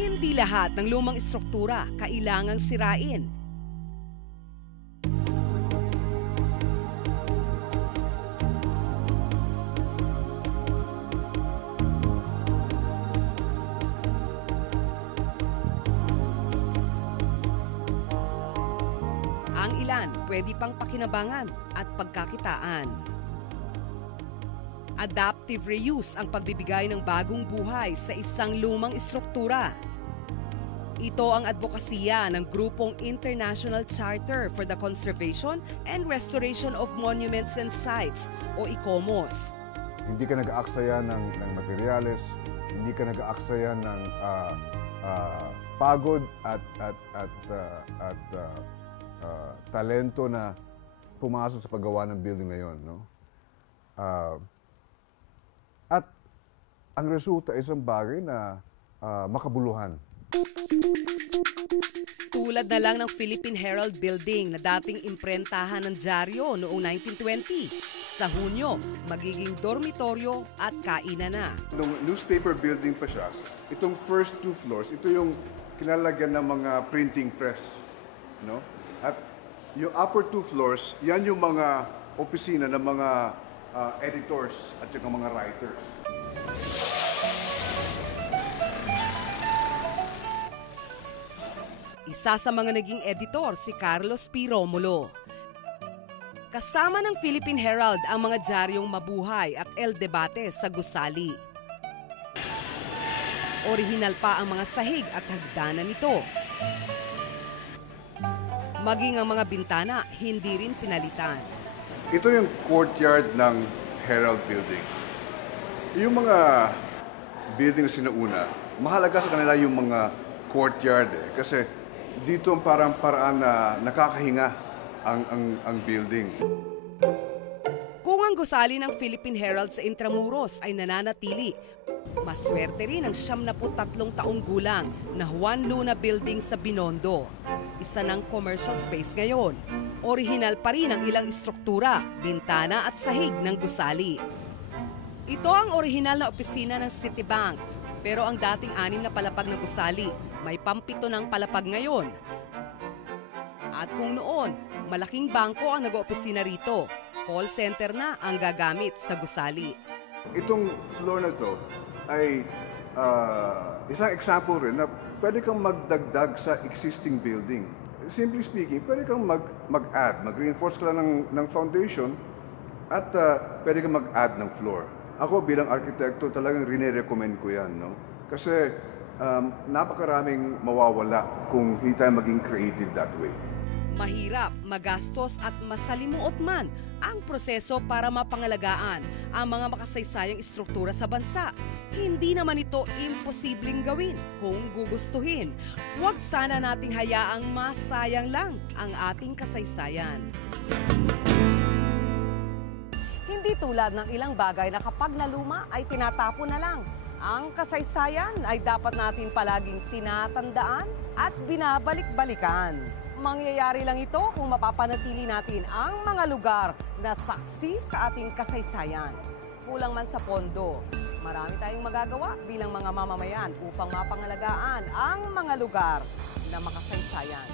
Hindi lahat ng lumang istruktura kailangang sirain. Ang ilan pwede pang pakinabangan at pagkakitaan. Adaptive reuse ang pagbibigay ng bagong buhay sa isang lumang istruktura. Ito ang advokasya ng grupong International Charter for the Conservation and Restoration of Monuments and Sites o ICOMOS. Hindi ka nag-aaksaya ng materyales, hindi ka nag-aaksaya ng pagod at talento na pumasok sa paggawa ng building na yon, no? At ang resulta ay isang bagay na makabuluhan. Tulad na lang ng Philippine Herald Building na dating imprentahan ng dyaryo noong 1920. Sa Hunyo, magiging dormitoryo at kainan na. Nung newspaper building pa siya, itong first 2 floors, ito yung kinalagyan ng mga printing press, no? At yung upper 2 floors, yan yung mga opisina ng mga editors at saka mga writers. Isa sa mga naging editor si Carlos P. Romulo. Kasama ng Philippine Herald ang mga dyaryong Mabuhay at El Debate sa Gusali. Orihinal pa ang mga sahig at hagdanan nito. Maging ang mga bintana, hindi rin pinalitan. Ito yung courtyard ng Herald Building. Yung mga building na sinauna, mahalaga sa kanila yung mga courtyard kasi dito ang paraan na nakakahinga ang building. Kung ang gusali ng Philippine Herald sa Intramuros ay nananatili, maswerte rin ang 73 taong gulang na Juan Luna Building sa Binondo. Isa ng commercial space ngayon. Orihinal pa rin ang ilang istruktura, bintana at sahig ng gusali. Ito ang orihinal na opisina ng Citibank, pero ang dating 6 na palapag ng gusali, may 7 ng palapag ngayon. At kung noon, malaking bangko ang nag-oopisina rito, call center na ang gagamit sa gusali. Itong floor na to ay isang example rin na pwede kang magdagdag sa existing building. Simply speaking, pwede kang mag-add, mag-reinforce ka lang ng foundation at pwede kang mag-add ng floor. Ako bilang arkitekto talagang rine-recommend ko yan, no? Kasi napakaraming mawawala kung hindi tayo maging creative that way. Mahirap, magastos at masalimuot man ang proseso para mapangalagaan ang mga makasaysayang istruktura sa bansa. Hindi naman ito imposibleng gawin kung gugustuhin. Huwag sana nating hayaang masayang lang ang ating kasaysayan. Hindi tulad ng ilang bagay na kapag naluma ay tinatapon na lang. Ang kasaysayan ay dapat natin palaging tinatandaan at binabalik-balikan. Mangyayari lang ito kung mapapanatili natin ang mga lugar na saksi sa ating kasaysayan. Kulang man sa pondo, marami tayong magagawa bilang mga mamamayan upang mapangalagaan ang mga lugar na makasaysayan.